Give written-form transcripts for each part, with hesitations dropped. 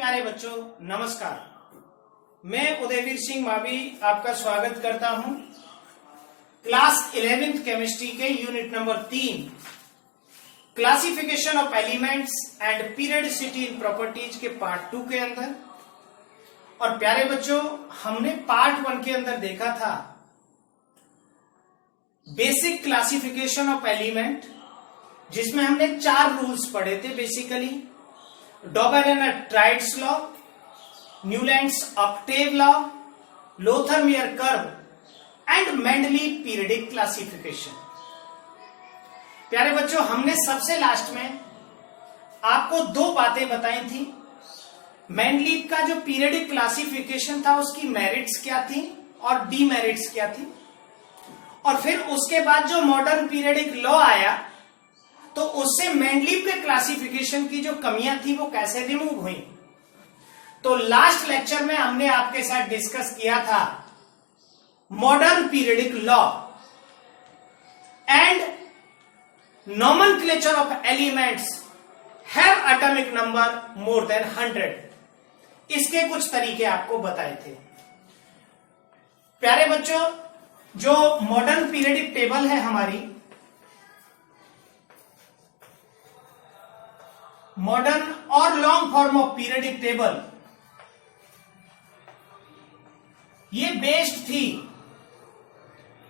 प्यारे बच्चों नमस्कार। मैं उदयवीर सिंह मावी आपका स्वागत करता हूं क्लास 11th केमिस्ट्री के unit number 3 classification of elements and periodicity in properties के पार्ट 2 के अंदर। और प्यारे बच्चों, हमने पार्ट 1 के अंदर देखा था बेसिक क्लासिफिकेशन ऑफ एलिमेंट, जिसमें हमने 4 रूल्स पढ़े थे basically: Dobereiner triads law, Newlands octave law, Lothar Meyer curve and Mendeleev periodic classification. प्यारे बच्चों, हमने सबसे लास्ट में आपको 2 बातें बताई थी। मेंडलीव का जो पीरियडिक क्लासिफिकेशन था उसकी मेरिट्स क्या थी और डीमेरिट्स क्या थी, और फिर उसके बाद जो मॉडर्न पीरियडिक लॉ आया तो उससे मेंडलीव के क्लासिफिकेशन की जो कमियां थी वो कैसे रिमूव हुई। तो लास्ट लेक्चर में हमने आपके साथ डिस्कस किया था modern periodic law and nomenclature of elements have atomic number more than 100। इसके कुछ तरीके आपको बताए थे। प्यारे बच्चों, जो मॉडर्न पीरियडिक टेबल है हमारी, मॉडर्न और long form of periodic table, ये बेस्ड थी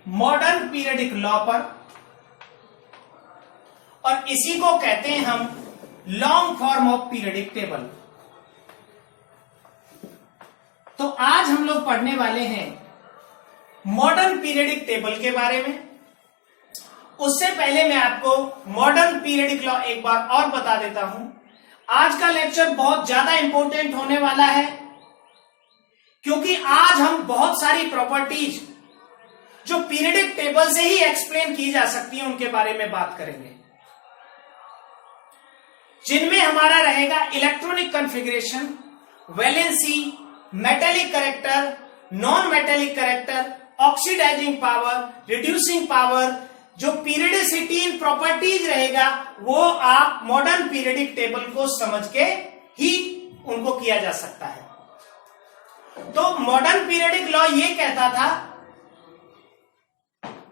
मॉडर्न पीरियडिक लॉ पर, और इसी को कहते हैं हम long form of periodic table. तो आज हम लोग पढ़ने वाले हैं मॉडर्न पीरियडिक टेबल के बारे में। उससे पहले मैं आपको मॉडर्न पीरियडिक लॉ एक बार और बता देता हूं। आज का लेक्चर बहुत ज्यादा इंपॉर्टेंट होने वाला है, क्योंकि आज हम बहुत सारी प्रॉपर्टीज जो पीरियडिक टेबल से ही एक्सप्लेन की जा सकती हैं उनके बारे में बात करेंगे, जिनमें हमारा रहेगा electronic configuration, valency, metallic character, non metallic character, oxidizing power, reducing power. जो पीरियडिसिटी इन प्रॉपर्टीज रहेगा वो आप मॉडर्न पीरियडिक टेबल को समझ के ही उनको किया जा सकता है। तो मॉडर्न पीरियडिक लॉ ये कहता था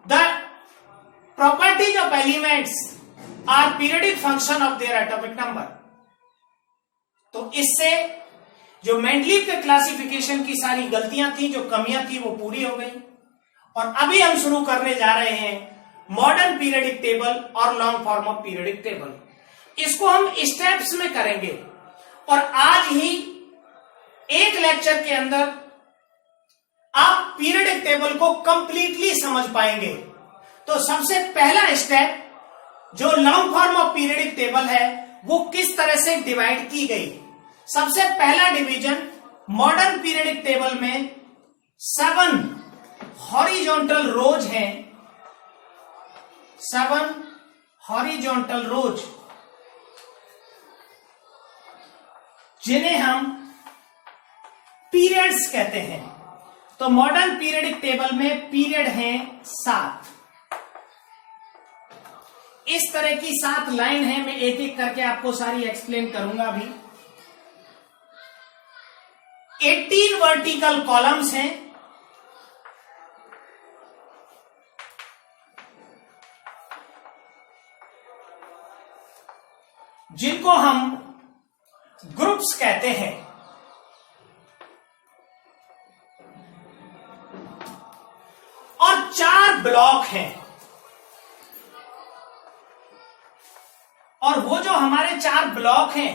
the properties of elements are periodic function of their atomic number. तो इससे जो मेंडलीव के क्लासिफिकेशन की सारी गलतियां थी, जो कमियां थी, वो पूरी हो गई। और अभी हम शुरू करने जा रहे हैं मॉडर्न पीरियडिक टेबल और long form of periodic table. इसको हम स्टेप्स में करेंगे और आज ही एक लेक्चर के अंदर आप पीरियडिक टेबल को कंप्लीटली समझ पाएंगे। तो सबसे पहला स्टेप, जो long form of periodic table है, वो किस तरह से डिवाइड की गई। सबसे पहला डिवीजन मॉडर्न पीरियडिक टेबल में 7 हॉरिजॉन्टल रोज हैं, 7 हॉरिजॉन्टल रोज, जिन्हें हम पीरियड्स कहते हैं। तो मॉडर्न पीरियडिक टेबल में पीरियड हैं 7। इस तरह की 7 लाइन है। मैं एक एक करके आपको सारी एक्सप्लेन करूंगा अभी। 18 वर्टिकल कॉलम्स हैं, जिनको हम ग्रुप्स कहते हैं। और 4 ब्लॉक हैं। और वो जो हमारे 4 ब्लॉक हैं,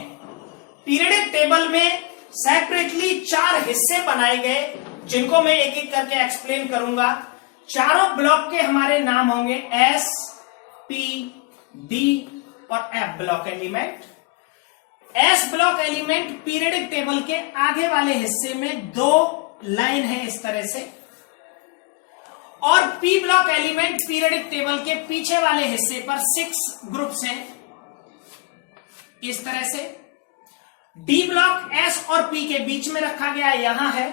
पीरियडिक टेबल में सेपरेटली 4 हिस्से बनाए गए, जिनको मैं एक एक करके एक्सप्लेन करूंगा। चारों ब्लॉक के हमारे नाम होंगे एस, पी, डी और F block element. S block element periodic table के आगे वाले हिस्से में 2 लाइन है इस तरह से, और P block element periodic table के पीछे वाले हिस्से पर 6 ग्रुप्स हैं इस तरह से। डी ब्लॉक एस और पी के बीच में रखा गया यहां है,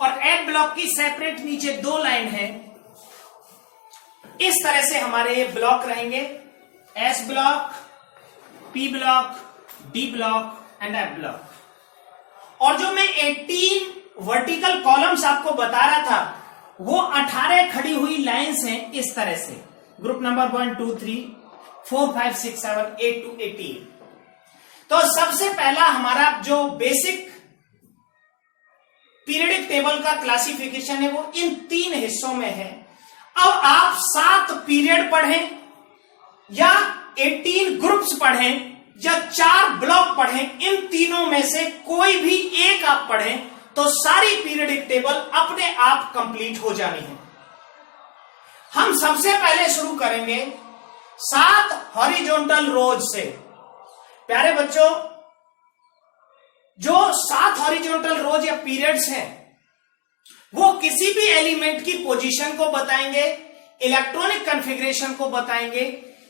और एफ ब्लॉक की सेपरेट नीचे 2 लाइन है। इस तरह से हमारे ये ब्लॉक रहेंगे: S block, P block, D block and F block. और जो मैं 18 वर्टिकल कॉलम्स आपको बता रहा था वो 18 खड़ी हुई लाइंस हैं इस तरह से, ग्रुप नंबर 1 2 3 4 5 6 7 8 to 18। तो सबसे पहला हमारा जो बेसिक पीरियडिक टेबल का क्लासिफिकेशन है वो इन 3 हिस्सों में है। अब आप 7 पीरियड पढ़ें या 18 ग्रुप्स पढ़ें या 4 ब्लॉक पढ़ें, इन तीनों में से कोई भी एक आप पढ़ें तो सारी पीरियडिक टेबल अपने आप कंप्लीट हो जानी है। हम सबसे पहले शुरू करेंगे 7 हॉरिजॉन्टल रोज से। प्यारे बच्चों, जो 7 हॉरिजॉन्टल रोज या पीरियड्स हैं वो किसी भी एलिमेंट की पोजीशन को बताएंगे, इलेक्ट्रॉनिक कॉन्फ़िगरेशन को बताएंगे,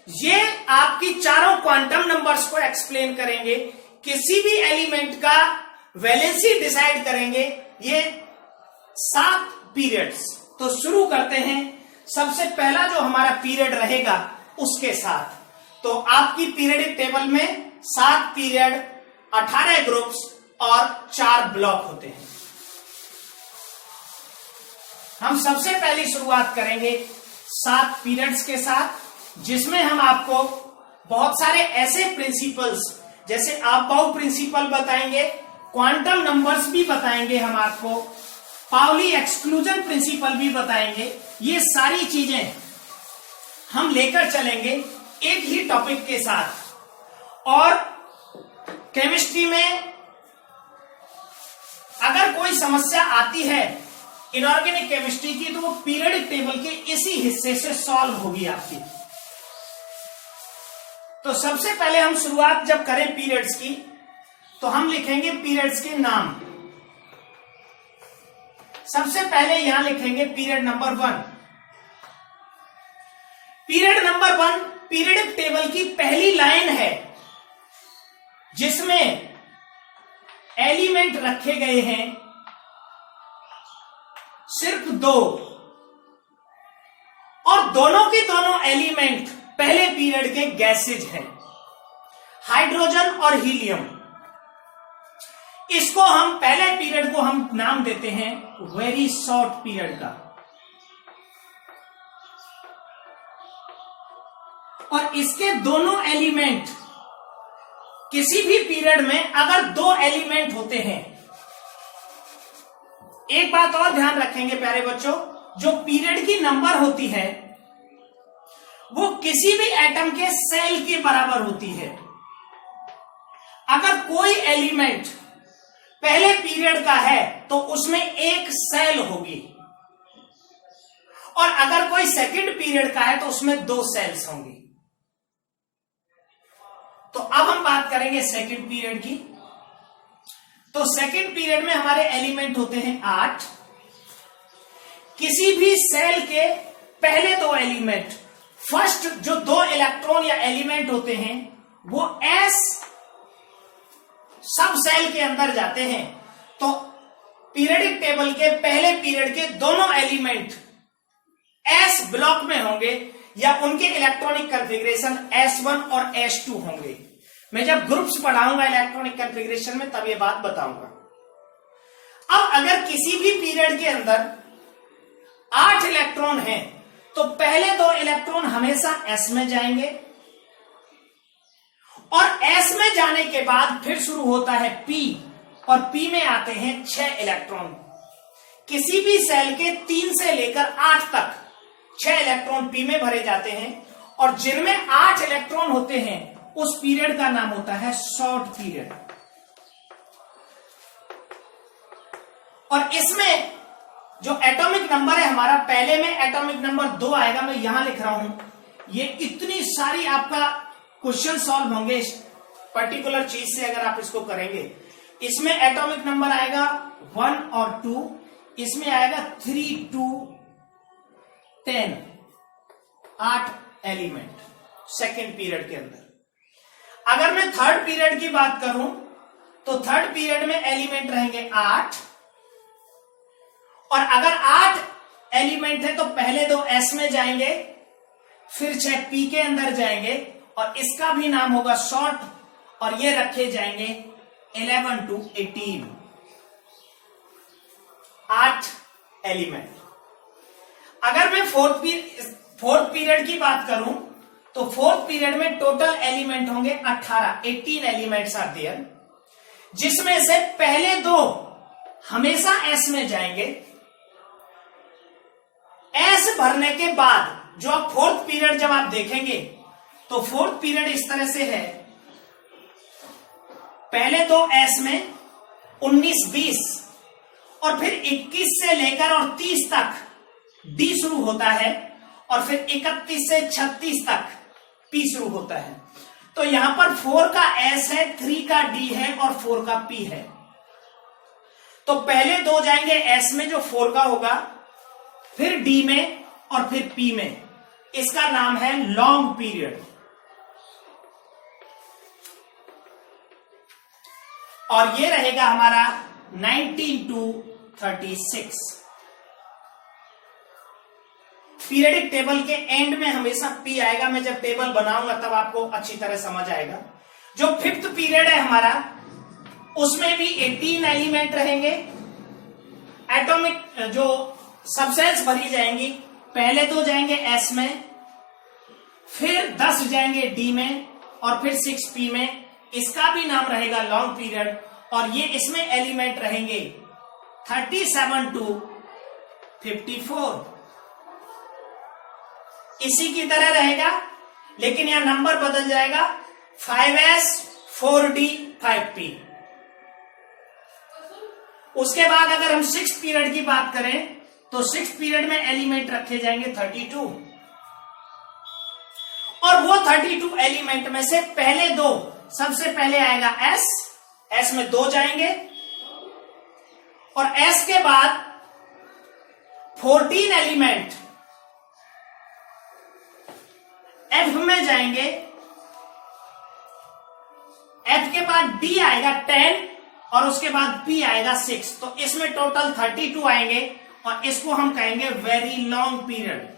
ये आपकी चारों क्वांटम नंबर्स को एक्सप्लेन करेंगे, किसी भी एलिमेंट का वैलेंसी डिसाइड करेंगे। ये 7 पीरियड्स। तो शुरू करते हैं सबसे पहला जो हमारा पीरियड रहेगा उसके साथ। तो आपकी पीरियडिक टेबल में 7 पीरियड, 18 ग्रुप्स और 4 ब्लॉक होते हैं। हम सबसे पहली शुरुआत करेंगे 7 पीरियड्स के साथ, जिसमें हम आपको बहुत सारे ऐसे प्रिंसिपल्स जैसे आपबाउ प्रिंसिपल बताएंगे, क्वांटम नंबर्स भी बताएंगे, हम आपको पाउली एक्सक्लूजन प्रिंसिपल भी बताएंगे। ये सारी चीजें हम लेकर चलेंगे एक ही टॉपिक के साथ। और केमिस्ट्री में अगर कोई समस्या आती है इनऑर्गेनिक केमिस्ट्री की तो वो पीरियडिक टेबल के इसी हिस्से से सॉल्व होगी आपकी। तो सबसे पहले हम शुरुआत जब करें पीरियड्स की तो हम लिखेंगे पीरियड्स के नाम। सबसे पहले यहां लिखेंगे period number 1। Period number 1 periodic table की पहली लाइन है जिसमें एलिमेंट रखे गए हैं सिर्फ 2, और दोनों के दोनों एलिमेंट पहले पीरियड के गैसेज हैं, हाइड्रोजन और हीलियम। इसको हम पहले पीरियड को हम नाम देते हैं वेरी शॉर्ट पीरियड का। और इसके दोनों एलिमेंट किसी भी पीरियड में अगर 2 एलिमेंट होते हैं, एक बात और ध्यान रखेंगे प्यारे बच्चों, जो पीरियड की नंबर होती है वो किसी भी एटम के सेल के बराबर होती है। अगर कोई एलिमेंट पहले पीरियड का है तो उसमें एक सेल होगी, और अगर कोई सेकंड पीरियड का है तो उसमें 2 सेल्स होंगी। तो अब हम बात करेंगे सेकंड पीरियड की। तो सेकंड पीरियड में हमारे एलिमेंट होते हैं 8। किसी भी सेल के पहले 2 एलिमेंट, फर्स्ट जो 2 इलेक्ट्रॉन या एलिमेंट होते हैं वो एस सब सेल के अंदर जाते हैं। तो पीरियडिक टेबल के पहले पीरियड के दोनों एलिमेंट एस ब्लॉक में होंगे या उनके इलेक्ट्रॉनिक कॉन्फ़िगरेशन S1 और S2 होंगे। मैं जब ग्रुप्स पढ़ाऊंगा इलेक्ट्रॉनिक कॉन्फ़िगरेशन में तब ये बात बताऊंगा। अब अगर किसी भी पीरियड के अंदर 8 इलेक्ट्रॉन हैं तो पहले 2 इलेक्ट्रॉन हमेशा S में जाएंगे, और S में जाने के बाद फिर शुरू होता है P, और P में आते हैं 6 इलेक्ट्रॉन। किसी भी सेल के 3 से लेकर 8 तक 6 इलेक्ट्रॉन P में भरे जाते हैं, और जिनमें 8 इलेक्ट्रॉन होते हैं उस पीरियड का नाम होता है शॉर्ट पीरियड। और इसमें जो एटॉमिक नंबर है हमारा, पहले में एटॉमिक नंबर 2 आएगा, मैं यहां लिख रहा हूं। ये इतनी सारी आपका क्वेश्चन सॉल्व होंगे इस पर्टिकुलर चीज से अगर आप इसको करेंगे। इसमें एटॉमिक नंबर आएगा 1 और 2, इसमें आएगा 3 to 10, 8 एलिमेंट सेकेंड पीरियड के अंदर। अगर मैं थर्ड पीरियड की बात करूं तो थर्ड पीरियड में एलिमेंट रहेंगे 8, और अगर 8 एलिमेंट है तो पहले 2 S में जाएंगे, फिर 6 P के अंदर जाएंगे, और इसका भी नाम होगा शॉर्ट, और ये रखे जाएंगे 11 to 18। 8 एलिमेंट। अगर मैं फोर्थ पीरियड की बात करूं तो फोर्थ पीरियड में टोटल एलिमेंट होंगे 18 एलिमेंट्स आर देयर, जिसमें से पहले 2 हमेशा एस में जाएंगे। एस भरने के बाद जो आप फोर्थ पीरियड जब आप देखेंगे तो फोर्थ पीरियड इस तरह से है, पहले 2 एस में 19, 20 और फिर 21 से लेकर और 30 तक डी शुरू होता है और फिर 31 से 36 तक पी शुरू होता है। तो यहां पर 4 का एस है, 3 का डी है और 4 का पी है। तो पहले 2 जाएंगे एस में जो 4 का होगा, फिर डी में और फिर पी में। इसका नाम है लॉन्ग पीरियड। और ये रहेगा हमारा 19 to 36। पीरियडिक टेबल के एंड में हमेशा पी आएगा। मैं जब टेबल बनाऊंगा तब आपको अच्छी तरह समझ आएगा। जो 5th पीरियड है हमारा, उसमें भी 18 एलिमेंट रहेंगे। एटॉमिक जो सबसेल्स भरी जाएंगी, पहले 2 जाएंगे एस में, फिर 10 जाएंगे डी में और फिर 6 पी में। इसका भी नाम रहेगा लॉन्ग पीरियड। और ये इसमें एलिमेंट रहेंगे 37 to 54। इसी की तरह रहेगा, लेकिन यहां नंबर बदल जाएगा, 5s, 4d, 5p। उसके बाद अगर हम 6th पीरियड की बात करें तो 6th पीरियड में एलिमेंट रखे जाएंगे 32। और वो 32 एलिमेंट में से पहले 2, सबसे पहले आएगा एस, एस में 2 जाएंगे और एस के बाद 14 एलिमेंट एफ में जाएंगे। एफ के बाद डी आएगा 10 और उसके बाद पी आएगा 6। तो इसमें टोटल 32 आएंगे और इसको हम कहेंगे वेरी लॉन्ग पीरियड।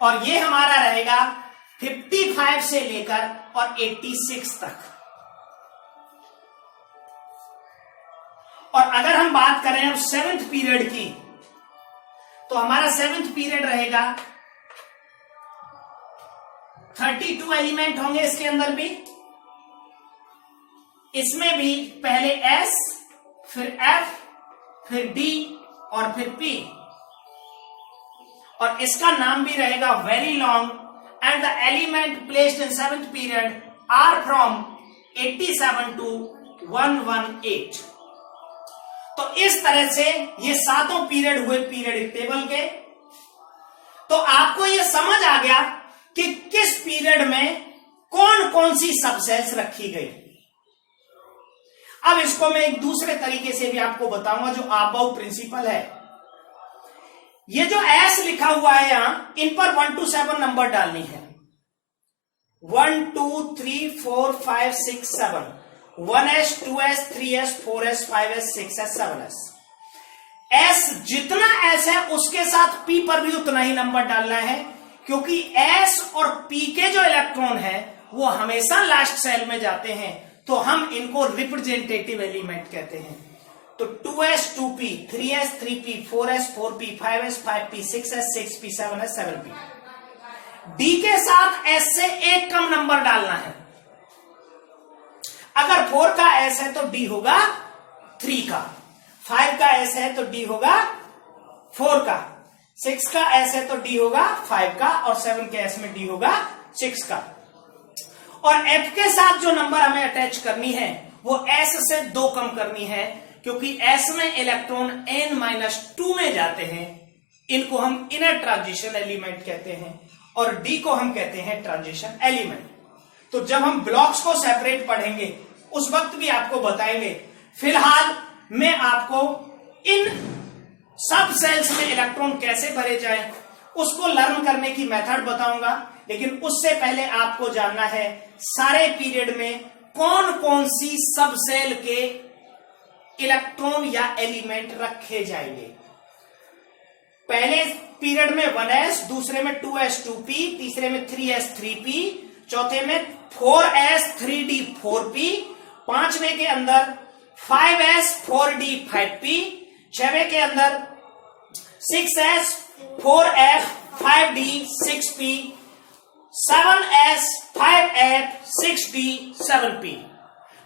और ये हमारा रहेगा 55 से लेकर और 86 तक। और अगर हम बात करें अब 7th पीरियड की, तो हमारा 7th पीरियड रहेगा 32 एलिमेंट होंगे इसके अंदर भी। इसमें भी पहले एस, फिर एफ, फिर डी और फिर पी। और इसका नाम भी रहेगा very long. And the element placed in 7th period are from 87 to 118। तो इस तरह से ये 7 पीरियड हुए पीरियडिक टेबल के। तो आपको ये समझ आ गया कि किस पीरियड में कौन कौन सी सबसेल्स रखी गई। अब इसको मैं एक दूसरे तरीके से भी आपको बताऊंगा, जो आबाउ प्रिंसिपल है। ये जो एस लिखा हुआ है यहां, इन पर 1 to 7 नंबर डालनी है। 1 2 3 4 5 6 7, 1s 2s 3s 4s 5s 6s 7s। S जितना एस है उसके साथ पी पर भी उतना ही नंबर डालना है, क्योंकि एस और पी के जो इलेक्ट्रॉन है वो हमेशा लास्ट सेल में जाते हैं। तो हम इनको रिप्रेजेंटेटिव एलिमेंट कहते हैं। तो 2s 2p, 3s 3p, 4s 4p, 5s 5p, 6s 6p, 7s 7p। D के साथ एस से एक कम नंबर डालना है। अगर 4 का एस है तो डी होगा 3 का, 5 का एस है तो डी होगा 4 का, 6 का एस है तो डी होगा 5 का और 7 के एस में डी होगा 6 का। और एफ के साथ जो नंबर हमें अटैच करनी है वो एस से 2 कम करनी है, क्योंकि एस में इलेक्ट्रॉन n-2 में जाते हैं। इनको हम इनर ट्रांजिशन एलिमेंट कहते हैं और डी को हम कहते हैं ट्रांजिशन एलिमेंट। तो जब हम ब्लॉक्स को सेपरेट पढ़ेंगे उस वक्त भी आपको बताएंगे। फिलहाल मैं आपको इन सब सेल्स में इलेक्ट्रॉन कैसे भरे जाए उसको लर्न करने की मेथड बताऊंगा, लेकिन उससे पहले आपको जानना है सारे पीरियड में कौन कौन सी सब सेल के इलेक्ट्रॉन या एलिमेंट रखे जाएंगे। पहले पीरियड में 1s, दूसरे में 2s 2p, तीसरे में 3s 3p, चौथे में 4s 3d 4p, पांचवें के अंदर 5s 4d 5p, छठवें के अंदर 6s 4f 5d 6p, 7s 5f 6d 7p।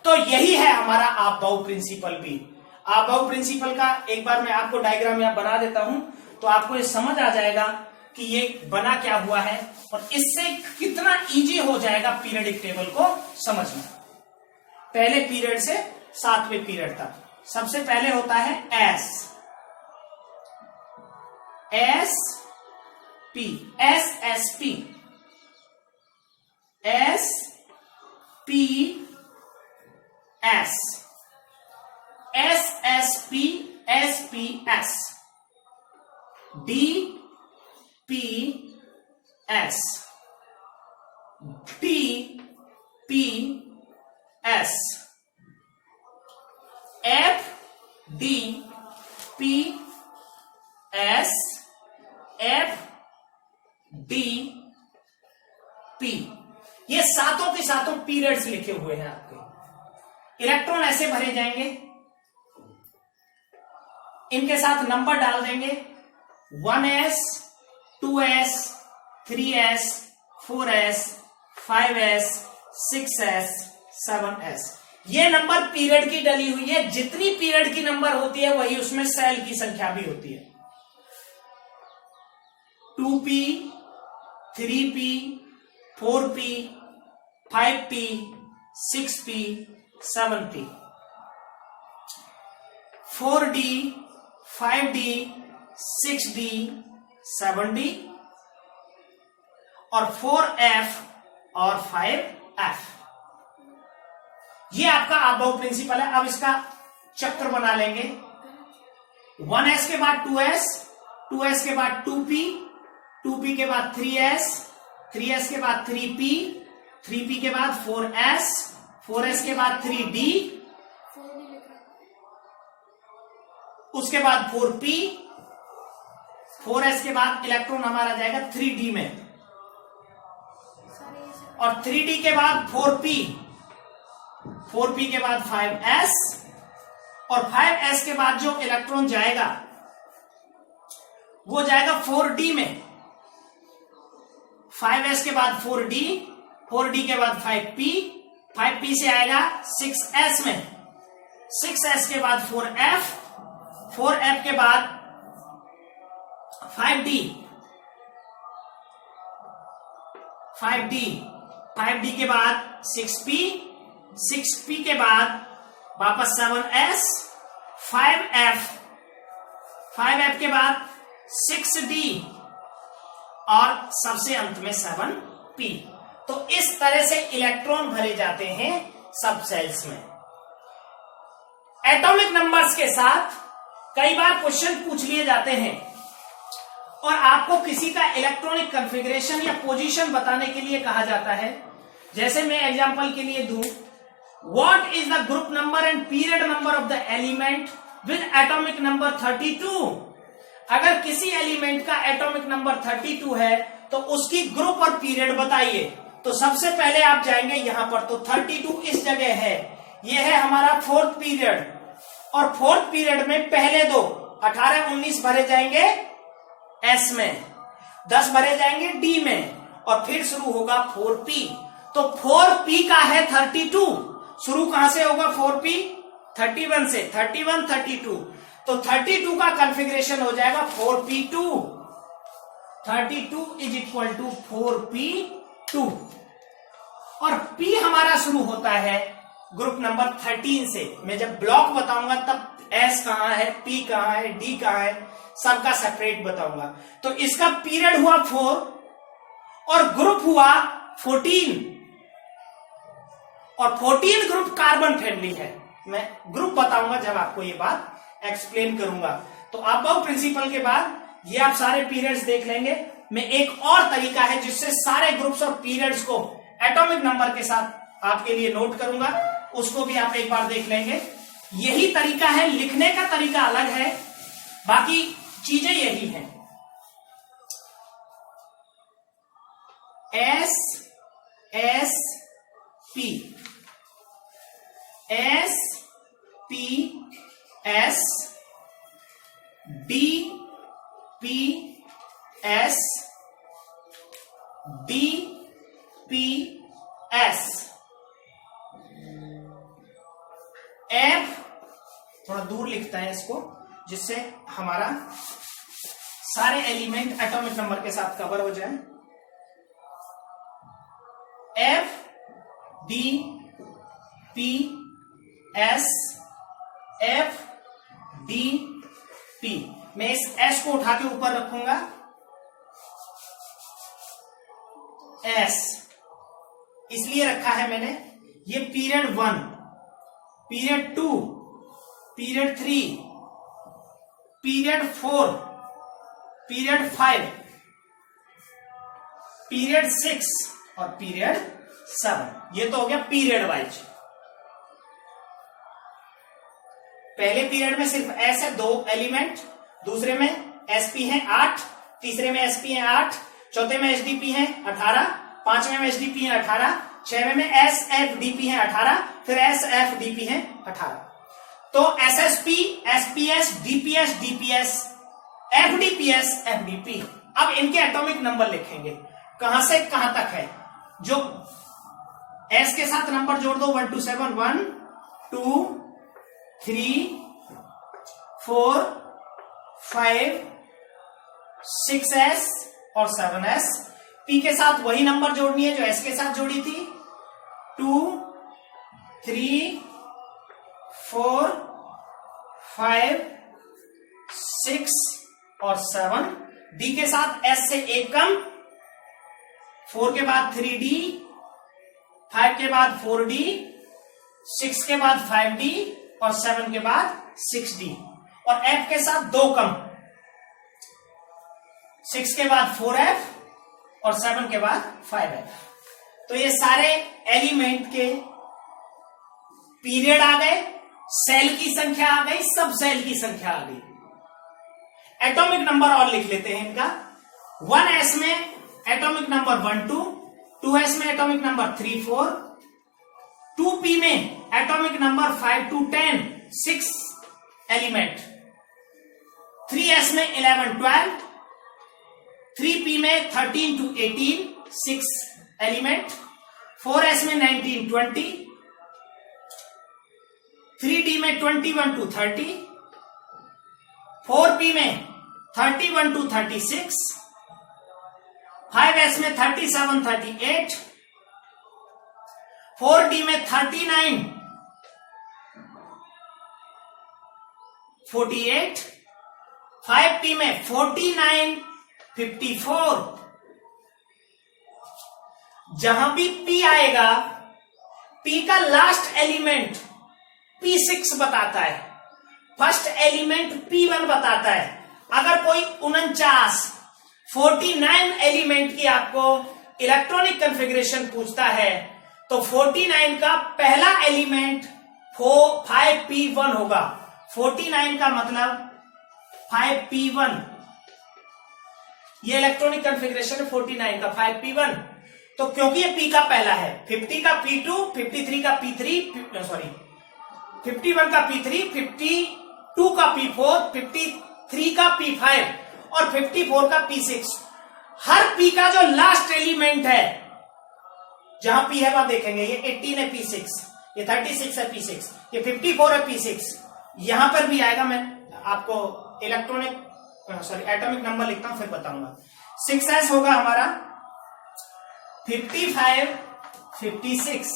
तो यही है हमारा आप बहु प्रिंसिपल भी। आप बहु प्रिंसिपल का एक बार मैं आपको डायग्राम यहां बना देता हूं तो आपको ये समझ आ जाएगा कि ये बना क्या हुआ है और इससे कितना इजी हो जाएगा पीरियडिक टेबल को समझना। पहले पीरियड से सातवें पीरियड तक सबसे पहले होता है S P S S P S P S S S P S P S D P S T P S F D P S F D P. ये सातों के सातों पीरियड्स लिखे हुए हैं आपके। इलेक्ट्रॉन ऐसे भरे जाएंगे, इनके साथ नंबर डाल देंगे 1s 2s 3s 4s 5s 6s 7s। ये नंबर पीरियड की डली हुई है। जितनी पीरियड की नंबर होती है वही उसमें सेल की संख्या भी होती है। 2p 3p 4p 5p 6p 7p 4d 5d 6d 7d और 4f और 5f। ये आपका आप बहु प्रिंसिपल है। अब इसका चक्र बना लेंगे। 1s के बाद 2s, 2s के बाद 2p, 2p के बाद 3s, 3s के बाद 3p, 3p के बाद 4s, 4s के बाद 3d, उसके बाद 4p, 4s के बाद इलेक्ट्रॉन हमारा जाएगा 3d में और 3d के बाद 4p, 4p के बाद 5s और 5s के बाद जो इलेक्ट्रॉन जाएगा वो जाएगा 4d में। 5s के बाद 4d, 4d के बाद 5p, 5p से आएगा 6s में, 6s के बाद 4f, 4f के बाद 5d, 5d, 5d के बाद 6p, 6p के बाद वापस 7s, 5f, 5f के बाद 6d और सबसे अंत में 7p। तो इस तरह से इलेक्ट्रॉन भरे जाते हैं सब सेल्स में। एटॉमिक नंबर्स के साथ कई बार क्वेश्चन पूछ लिए जाते हैं और आपको किसी का इलेक्ट्रॉनिक कॉन्फ़िगरेशन या पोजीशन बताने के लिए कहा जाता है। जैसे मैं एग्जांपल के लिए दूं, what is the group number and period number of the element with atomic number 32। अगर किसी एलिमेंट का एटॉमिक नंबर 32 है तो उसकी ग्रुप और पीरियड बताइए। तो सबसे पहले आप जाएंगे यहां पर, तो 32 इस जगह है, यह है हमारा फोर्थ पीरियड और फोर्थ पीरियड में पहले दो 18 19 भरे जाएंगे एस में, 10 भरे जाएंगे डी में और फिर शुरू होगा 4p। तो 4p का है 32, शुरू कहां से होगा 4p 31 से, 31 32, तो 32 का कॉन्फ़िगरेशन हो जाएगा 4p2, 32 is equal to 4p2 और p हमारा शुरू होता है ग्रुप नंबर 13 से। मैं जब ब्लॉक बताऊंगा तब s कहां है, p कहां है, d कहां है, सबका सेपरेट बताऊंगा। तो इसका पीरियड हुआ 4 और ग्रुप हुआ 14 और 14 ग्रुप कार्बन फैमिली है। मैं ग्रुप बताऊंगा जब आपको ये बात एक्सप्लेन करूंगा। तो आप बहु प्रिंसिपल के बाद ये आप सारे पीरियड्स देख लेंगे। मैं एक और तरीका है जिससे सारे ग्रुप्स और पीरियड्स को एटॉमिक नंबर के साथ आपके लिए नोट करूंगा, उसको भी आप एक बार देख लेंगे। यही तरीका है, लिखने का तरीका अलग है, बाकी चीजें यही हैं। S S P S D P S D P S F, थोड़ा दूर लिखता है इसको जिससे हमारा सारे एलिमेंट एटॉमिक नंबर के साथ कवर हो जाए। F D P S F D P, मैं इस एस को उठा के ऊपर रखूंगा। एस इसलिए रखा है मैंने, ये period 1, period 2, period 3, period 4, period 5, period 6 और पीरियड 7। ये तो हो गया पीरियड वाइज। पहले पीरियड में सिर्फ एस है 2 एलिमेंट, दूसरे में एसपी है 8, तीसरे में एसपी है 8, चौथे में एसडीपी है 18, पांचवें में एसडीपी है 18, छठवें में एसएफडीपी है 18, फिर एसएफडीपी है 18। तो SSP, SPS, DPS, DPS, FDPS, FDP. अब इनके एटॉमिक नंबर लिखेंगे, कहां से कहां तक है। जो एस के साथ नंबर जोड़ दो 1 to 7, 1 2 3 4 5 6s और 7s। पी के साथ वही नंबर जोड़नी है जो एस के साथ जोड़ी थी, 2 3 4 5 6 और 7। डी के साथ एस से एक कम, 4 के बाद 3d, 5 के बाद 4d, 6 के बाद 5d और 7 के बाद 6d। और एफ के साथ 2 कम, 6 के बाद 4f और 7 के बाद 5f। तो ये सारे एलिमेंट के पीरियड आ गए, सेल की संख्या आ गई, सब सेल की संख्या आ गई। एटॉमिक नंबर और लिख लेते हैं इनका। 1s में एटॉमिक नंबर 1 2, 2s में एटॉमिक नंबर 3 4, 2p में atomic number 5 to 10 6 element, 3s में 11 12, 3p में 13 to 18 6 एलिमेंट, 4s में 19 20, 3d में 21 to 30, 4p में 31 to 36, 5s में 37 38, 4d में 39 48, 5p में 49 54। जहां भी p आएगा, p का लास्ट एलिमेंट p6 बताता है, फर्स्ट एलिमेंट p1 बताता है। अगर कोई 49 एलिमेंट की आपको इलेक्ट्रॉनिक कॉन्फ़िगरेशन पूछता है तो 49 का पहला एलिमेंट 5p1 होगा। 49 का मतलब 5p1, ये इलेक्ट्रॉनिक कॉन्फ़िगरेशन है 49 का 5p1। तो क्योंकि ये p का पहला है, 50 का p2, 53 का p3, सॉरी 51 का p3, 52 का p4, 53 का p5 और 54 का p6। हर p का जो लास्ट एलिमेंट है, जहां p है वहां देखेंगे, ये 18 है p6, ये 36 है p6, ये 54 है p6। यहां पर भी आएगा, मैं आपको एटॉमिक नंबर लिखता हूं फिर बताऊंगा। 6s होगा हमारा 55 56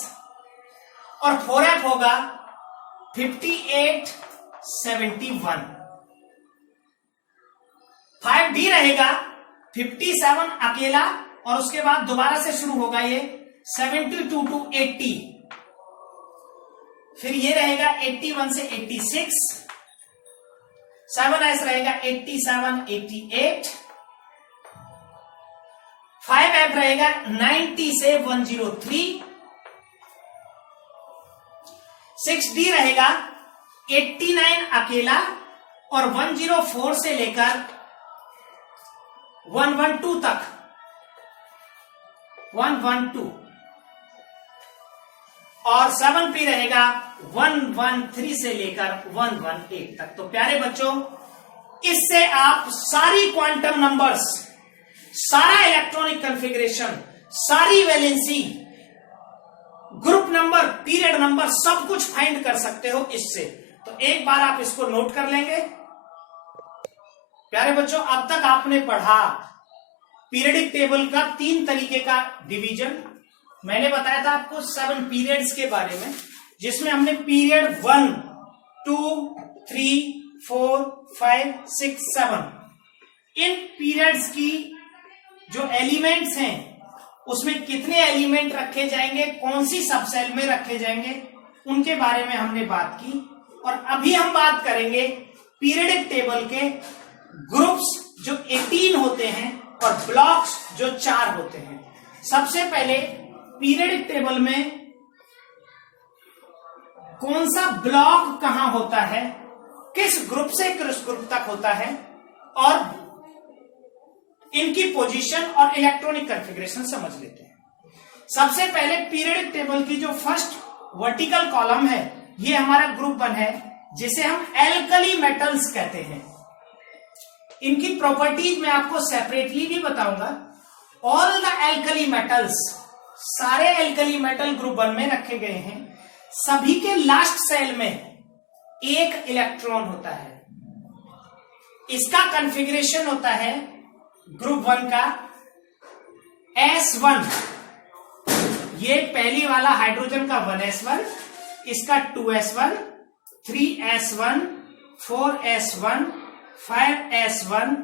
और 4f होगा 58 71। 5d रहेगा 57 अकेला और उसके बाद दोबारा से शुरू होगा ये 72 to 80। फिर ये रहेगा 81 से 86, 7s रहेगा 87 88, 5f रहेगा 90 से 103, 6d रहेगा 89 अकेला और 104 से लेकर 112 तक, 112। और 7p रहेगा 113 से लेकर 118 तक। तो प्यारे बच्चों, इससे आप सारी क्वांटम नंबर्स, सारा इलेक्ट्रॉनिक कॉन्फ़िगरेशन, सारी valency, group number, period number, सब कुछ फाइंड कर सकते हो इससे। तो एक बार आप इसको नोट कर लेंगे। प्यारे बच्चों, अब तक आपने पढ़ा पीरियडिक टेबल का 3 तरीके का डिवीजन। मैंने बताया था आपको 7 पीरियड्स के बारे में, जिसमें हमने पीरियड 1, 2, 3, 4, 5, 6, 7 इन पीरियड्स की जो एलिमेंट्स हैं उसमें कितने एलिमेंट रखे जाएंगे, कौन सी सब सेल में रखे जाएंगे, उनके बारे में हमने बात की। और अभी हम बात करेंगे पीरियडिक टेबल के ग्रुप्स जो 18 होते हैं और ब्लॉक्स जो 4 होते हैं। सबसे पहले पीरियडिक टेबल में कौन सा ब्लॉक कहां होता है, किस ग्रुप से किस ग्रुप तक होता है, और इनकी पोजीशन और इलेक्ट्रॉनिक कॉन्फ़िगरेशन समझ लेते हैं। सबसे पहले पीरियडिक टेबल की जो फर्स्ट वर्टिकल कॉलम है, ये हमारा ग्रुप 1 है, जिसे हम एल्कली मेटल्स कहते हैं। इनकी प्रॉपर्टीज मैं आपको सेपरेटली भी बताऊंगा। ऑल द एल्कली मेटल्स, सारे एल्कली मेटल ग्रुप 1 में रखे गए हैं। सभी के लास्ट सेल में एक इलेक्ट्रॉन होता है। इसका कॉन्फ़िगरेशन होता है ग्रुप 1 का S1, ये पहली वाला हाइड्रोजन का 1s1, इसका 2s1, 3s1, 4s1, 5s1,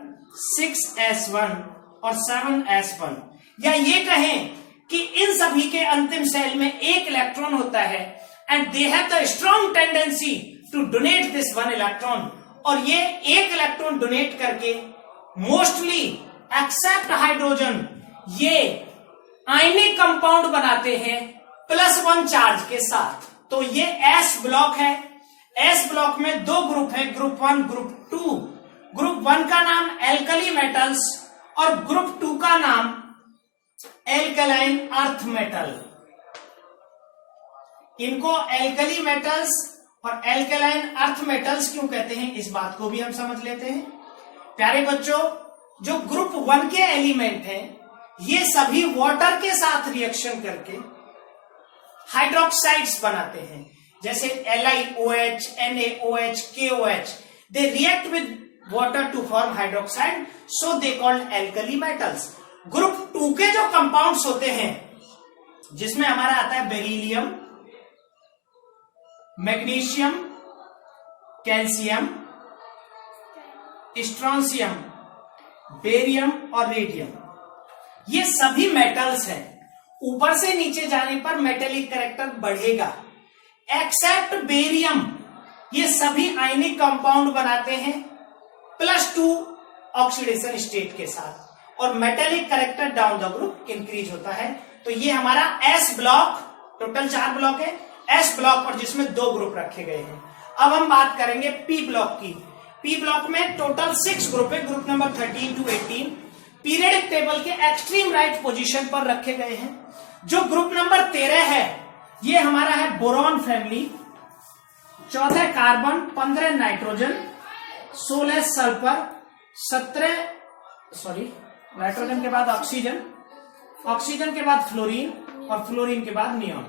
6s1 और 7s1। या ये कहें कि इन सभी के अंतिम सेल में एक इलेक्ट्रॉन होता है, and they have the strong tendency to donate this 1 electron. और ये एक इलेक्ट्रॉन डोनेट करके मोस्टली एक्सेप्ट हाइड्रोजन, ये आयनिक कंपाउंड बनाते हैं +1 चार्ज के साथ। तो ये S ब्लॉक है। S ब्लॉक में 2 ग्रुप है, ग्रुप 1, ग्रुप 2। ग्रुप 1 का नाम एल्कली मेटल्स और ग्रुप 2 का नाम एल्कलाइन अर्थ मेटल। इनको एल्कली मेटल्स और एल्कलाइन अर्थ मेटल्स क्यों कहते हैं, इस बात को भी हम समझ लेते हैं। प्यारे बच्चों, जो ग्रुप 1 के एलिमेंट हैं, ये सभी वाटर के साथ रिएक्शन करके हाइड्रोक्साइड्स बनाते हैं, जैसे LiOH, NaOH, KOH। They react with water to form hydroxide, so they called alkali metals. Group 2 के जो कंपाउंड्स होते हैं, जिसमें हमारा आता है beryllium, magnesium, calcium, strontium, barium और रेडियम, ये सभी मेटल्स हैं। ऊपर से नीचे जाने पर मेटेलिक कैरेक्टर बढ़ेगा, एक्सेप्ट बेरियम। ये सभी आयनिक कंपाउंड बनाते हैं +2 ऑक्सीडेशन स्टेट के साथ, और metallic character down the group increase होता है। तो ये हमारा S ब्लॉक, टोटल 4 ब्लॉक है, S ब्लॉक पर, जिसमें 2 ग्रुप रखे गए हैं। अब हम बात करेंगे P ब्लॉक की। P ब्लॉक में टोटल 6 ग्रुप है, group number 13 to 18 periodic table के एक्सट्रीम राइट पोजीशन पर रखे गए हैं। जो ग्रुप नंबर 13 है, ये हमारा है boron family, 14 carbon, 15 nitrogen, 16 sulphur, 17 nitrogen के बाद ऑक्सीजन, ऑक्सीजन के बाद फ्लोरीन और फ्लोरीन के बाद नियॉन।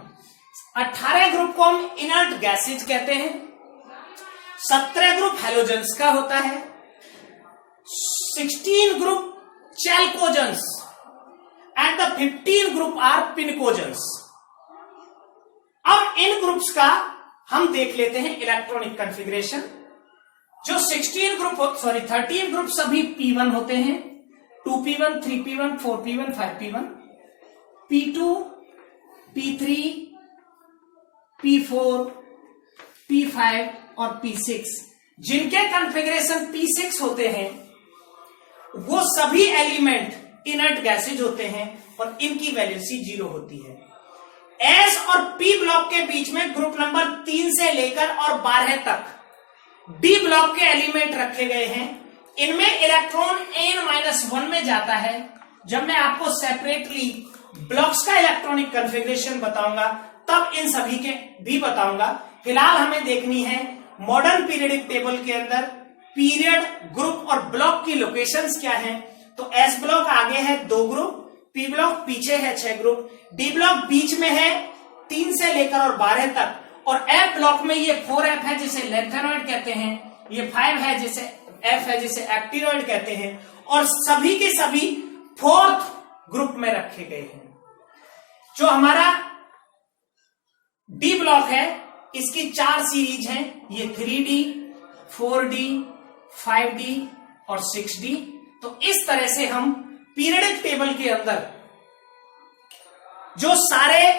18 ग्रुप को हम इनर्ट गैसेज कहते हैं। 17 ग्रुप हैलोजेंस का होता है। 16 group chalcogens and the 15 group are pnictogens. अब इन ग्रुप्स का हम देख लेते हैं इलेक्ट्रॉनिक कॉन्फ़िगरेशन। जो 13 ग्रुप सभी P1 होते हैं, 2p1, 3p1, 4p1, 5p1, P2, P3, P4, P5 और P6। जिनके कॉन्फ़िगरेशन P6 होते हैं, वो सभी एलिमेंट इनर्ट गैसेज होते हैं और इनकी वैलेंसी 0 होती है। S और P ब्लॉक के बीच में ग्रुप नंबर 3 से लेकर और 12 तक D ब्लॉक के एलिमेंट रखे गए हैं। इनमें इलेक्ट्रॉन n-1 में जाता है। जब मैं आपको सेपरेटली ब्लॉक्स का इलेक्ट्रॉनिक कॉन्फ़िगरेशन बताऊंगा, तब इन सभी के भी बताऊंगा। फिलहाल हमें देखनी है मॉडर्न पीरियडिक टेबल के अंदर पीरियड, ग्रुप और ब्लॉक की लोकेशंस क्या हैं। तो एस ब्लॉक आगे है 2 ग्रुप, पी ब्लॉक पीछे है 6 ग्रुप, डी ब्लॉक बीच में है 3 से लेकर और 12 तक, और एफ ब्लॉक में ये 4F है जिसे लेंथेनॉइड कहते हैं, ये 5 है जिसे एफ है जिसे एक्टिनॉइड कहते हैं, और सभी के सभी 4th ग्रुप में रखे गए हैं। जो हमारा डी ब्लॉक है इसकी 4 सीरीज हैं, ये 3D, 4D, 5D और 6D। तो इस तरह से हम पीरियडिक टेबल के अंदर जो सारे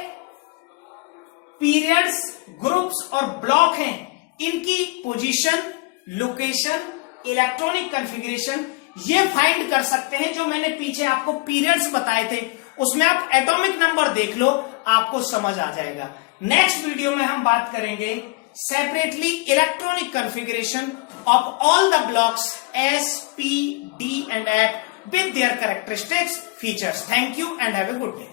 पीरियड्स, ग्रुप्स और ब्लॉक हैं इनकी पोजीशन, लोकेशन, इलेक्ट्रॉनिक कॉन्फ़िगरेशन ये फाइंड कर सकते हैं। जो मैंने पीछे आपको पीरियड्स बताए थे उसमें आप एटॉमिक नंबर देख लो, आपको समझ आ जाएगा। नेक्स्ट वीडियो में हम बात करेंगे separately electronic configuration of all the blocks S, P, D and F with their characteristics, features. Thank you and have a good day.